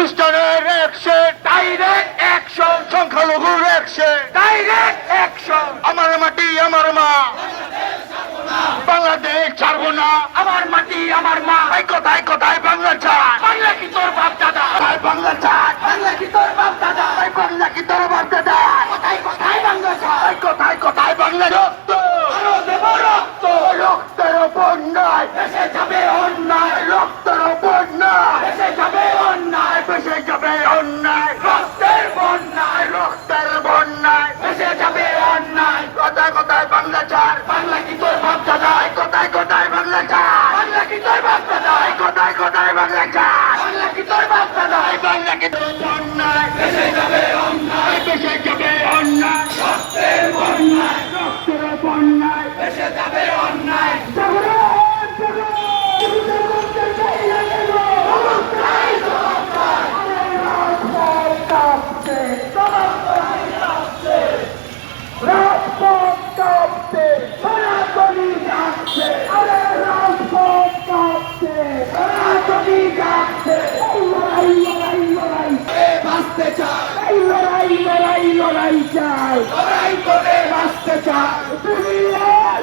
খ্রিস্টানের action, direct action, সংখ্যালঘুর action, direct action. আমার মাটি আমার মা, বাংলাদেশ ছাড়বো না, আমার মাটি আমার মা, এই কথায় কথায় বাংলা চাই, বাংলা কি তোর বাপ দাদা, কথায় বাংলা চাই, বাংলা কি তোর বাপ দাদা, এই বাংলা কি তোর বাপ দাদা, কোথায় কোথায় বাংলা চাই, এই কথায় কথায় বাংলা রক্ত, আরো দেব রক্ত, রক্তের বন্যায় দেশে যাবে অন্যায়, রক্তের বন্যায় দেশে যাবে অন্যায়, বেশে যাবে অন্যায়, রক্তের বন্যায়, রক্তের বন্যায় দেশে যাবে অন্যায়। কথায় কথায় বাংলা চাই, বাংলা কি তোর বাপ দাদা, এই কথায় কথায় বাংলা চাই, বাংলা কি তোর বাপ দাদা, এই কথায় কথায় বাংলা চাই, বাংলা কি তোর বাপ দাদা, এই বাংলা কি তোর বন্যায় দেশে যাবে অন্যায়, বেশে যাবে অন্যায়, রক্তের বন্যায়, রক্তের বন্যায় দেশে যাবে অন্যায়। বাঁচতে চাই, লড়াই চাই, লড়াই করে বাঁচতে চাই, দুনিয়ার